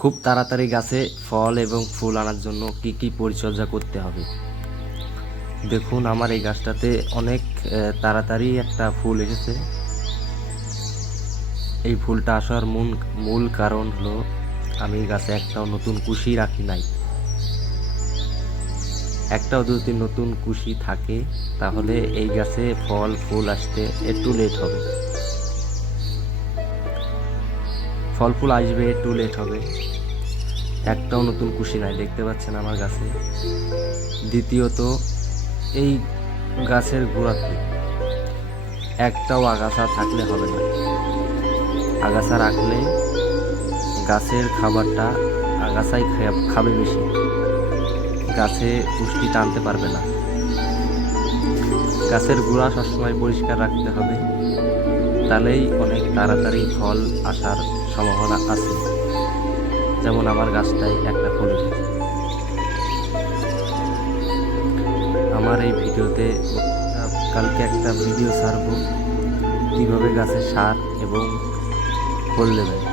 খুব তাড়াতাড়ি গাছে ফল এবং ফুল আনার জন্য কি কি পরিচর্যা করতে হবে। দেখুন আমার এই গাছটাতে অনেক তাড়াতাড়ি একটা ফুল এসেছে। এই ফুলটা আসার মূল কারণ হলো আমি গাছে একটাও নতুন কুশি রাখি নাই। একটাও যদি নতুন কুশি থাকে তাহলে এই গাছে ফল ফুল আসতে একটু লেট হবে, ফল ফুল আসবে একটু লেট হবে। একটাও নতুন কুশি নাই, দেখতে পাচ্ছেন আমার গাছে। দ্বিতীয়ত, এই গাছের গোড়াতে একটাও আগাছা থাকলে হবে না। আগাছা রাখলে গাছের খাবারটা আগাছাই খাবে বেশি, গাছে পুষ্টি টানতে পারবে না। গাছের গোড়া সবসময় পরিষ্কার রাখতে হবে, তাহলেই অনেক তাড়াতাড়ি ফল আসার সম্ভাবনা আছে। যেমন আমার গাছটায় একটা ফুল এসেছে। আমার এই ভিডিওতে কালকে একটা ভিডিও ছাড়বো কিভাবে গাছের সার এবং ফল দেবেন।